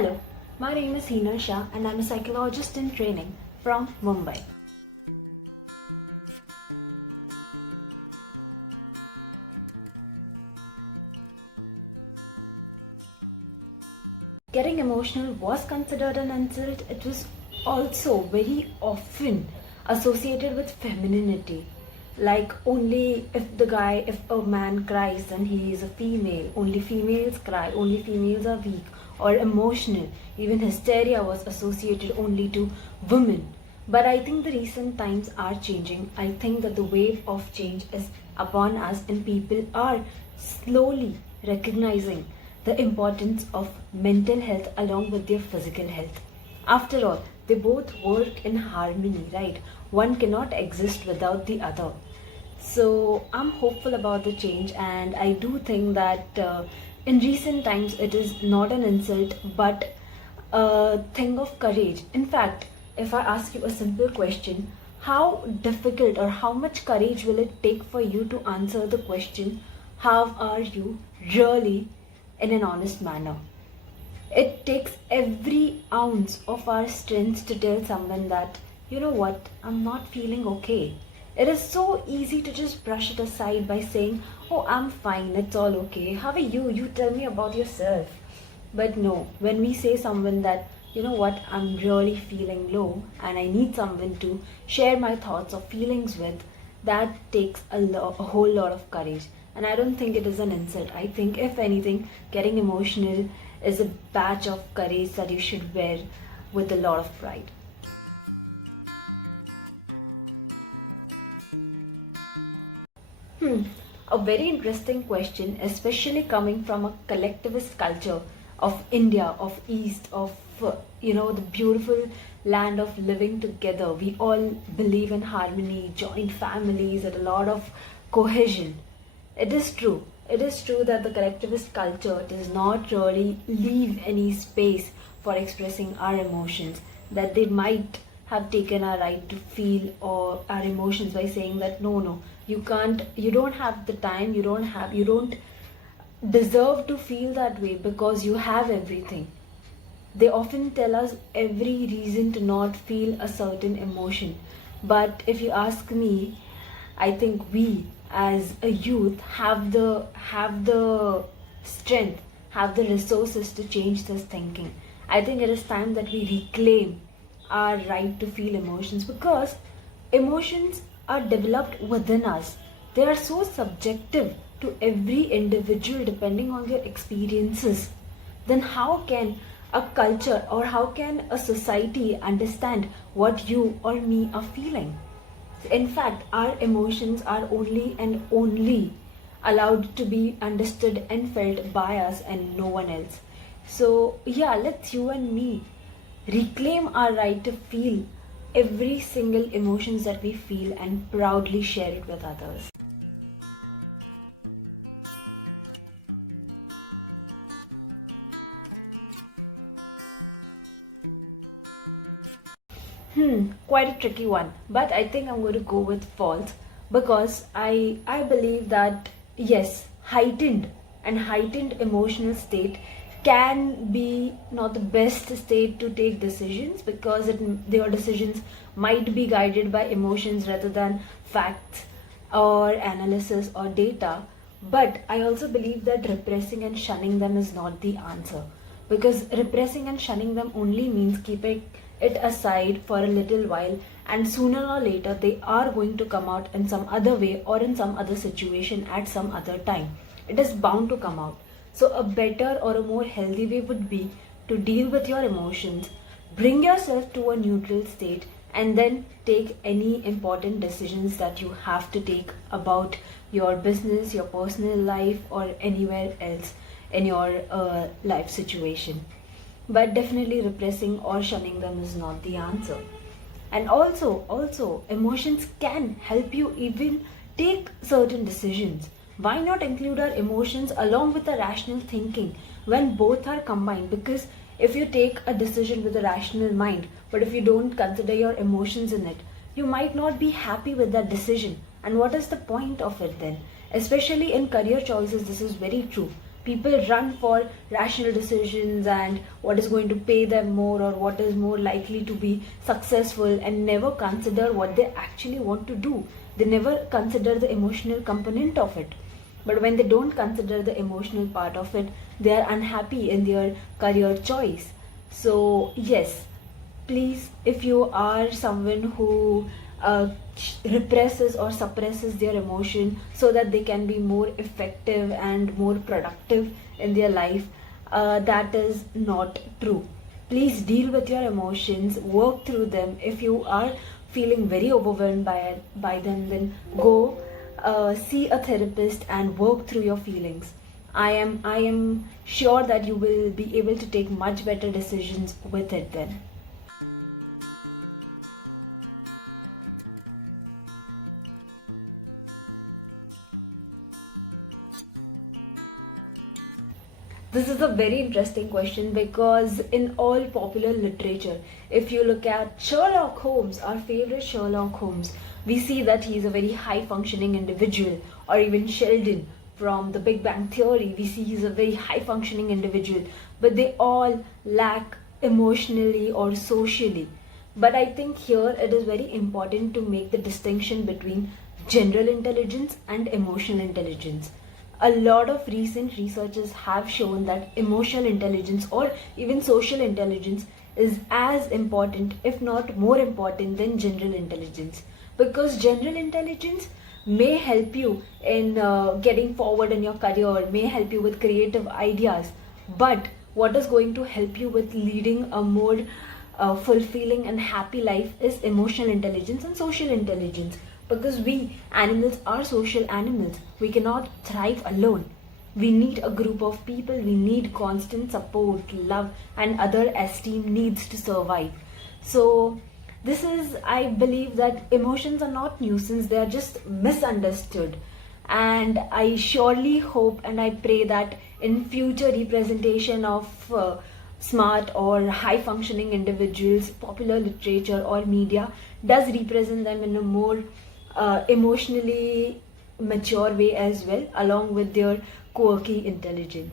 Hello, my name is Hinal Shah and I'm a psychologist in training from Mumbai. Getting emotional was considered an insult. It was also very often associated with femininity. Like if a man cries, then he is a female. Only females cry, only females are weak or emotional. Even hysteria was associated only to women. But I think the recent times are changing. I think that the wave of change is upon us and people are slowly recognizing the importance of mental health along with their physical health. After all, they both work in harmony, right? One cannot exist without the other. So I'm hopeful about the change, and I do think that in recent times it is not an insult but a thing of courage. In fact, if I ask you a simple question, how difficult or how much courage will it take for you to answer the question, how are you really, in an honest manner? It takes every ounce of our strength to tell someone that, you know what, I'm not feeling okay. It is so easy to just brush it aside by saying, oh, I'm fine, it's all okay. How are you? You tell me about yourself. But no, when we say someone that, you know what, I'm really feeling low and I need someone to share my thoughts or feelings with, that takes a whole lot of courage. And I don't think it is an insult. I think, if anything, getting emotional is a badge of courage that you should wear with a lot of pride. A very interesting question, especially coming from a collectivist culture of India, of East, of the beautiful land of living together. We all believe in harmony, joint families, and a lot of cohesion. It is true. It is true that the collectivist culture does not really leave any space for expressing our emotions, that they might have taken our right to feel or our emotions by saying that no, you can't, you don't have the time, you don't deserve to feel that way because you have everything. They often tell us every reason to not feel a certain emotion. But if you ask me, I think we as a youth have the strength, have the resources to change this thinking. I think it is time that we reclaim our right to feel emotions, because emotions are developed within us. They are so subjective to every individual depending on their experiences. Then how can a culture or how can a society understand what you or me are feeling? In fact, our emotions are only and only allowed to be understood and felt by us and no one else. So, yeah, let's you and me reclaim our right to feel every single emotions that we feel and proudly share it with others. Quite a tricky one, but I think I'm going to go with false, because I believe that yes, heightened emotional state can be not the best state to take decisions, because your decisions might be guided by emotions rather than facts or analysis or data. But I also believe that repressing and shunning them is not the answer, because repressing and shunning them only means keeping it aside for a little while, and sooner or later they are going to come out in some other way or in some other situation at some other time. It is bound to come out. So a better or a more healthy way would be to deal with your emotions, bring yourself to a neutral state, and then take any important decisions that you have to take about your business, your personal life, or anywhere else in your life situation. But definitely repressing or shunning them is not the answer. And also emotions can help you even take certain decisions. Why not include our emotions along with the rational thinking when both are combined? Because if you take a decision with a rational mind, but if you don't consider your emotions in it, you might not be happy with that decision. And what is the point of it then? Especially in career choices, this is very true. People run for rational decisions and what is going to pay them more or what is more likely to be successful, and never consider what they actually want to do. They never consider the emotional component of it. But when they don't consider the emotional part of it, they are unhappy in their career choice. So, yes, please, if you are someone who represses or suppresses their emotion so that they can be more effective and more productive in their life, that is not true. Please deal with your emotions, work through them. If you are feeling very overwhelmed by them, then go see a therapist and work through your feelings. I am sure that you will be able to take much better decisions with it then. This is a very interesting question, because in all popular literature, if you look at Sherlock Holmes, our favorite Sherlock Holmes, we see that he is a very high functioning individual. Or even Sheldon from the Big Bang Theory, we see he's a very high functioning individual, but they all lack emotionally or socially. But I think here it is very important to make the distinction between general intelligence and emotional intelligence. A lot of recent researchers have shown that emotional intelligence or even social intelligence is as important, if not more important, than general intelligence. Because general intelligence may help you in getting forward in your career, may help you with creative ideas, but what is going to help you with leading a more fulfilling and happy life is emotional intelligence and social intelligence. Because we animals are social animals, we cannot thrive alone. We need a group of people, we need constant support, love, and other esteem needs to survive. So this is, I believe that emotions are not nuisance, they are just misunderstood. And I surely hope and I pray that in future representation of smart or high functioning individuals, popular literature or media does represent them in a more emotionally mature way as well, along with their quirky intelligence.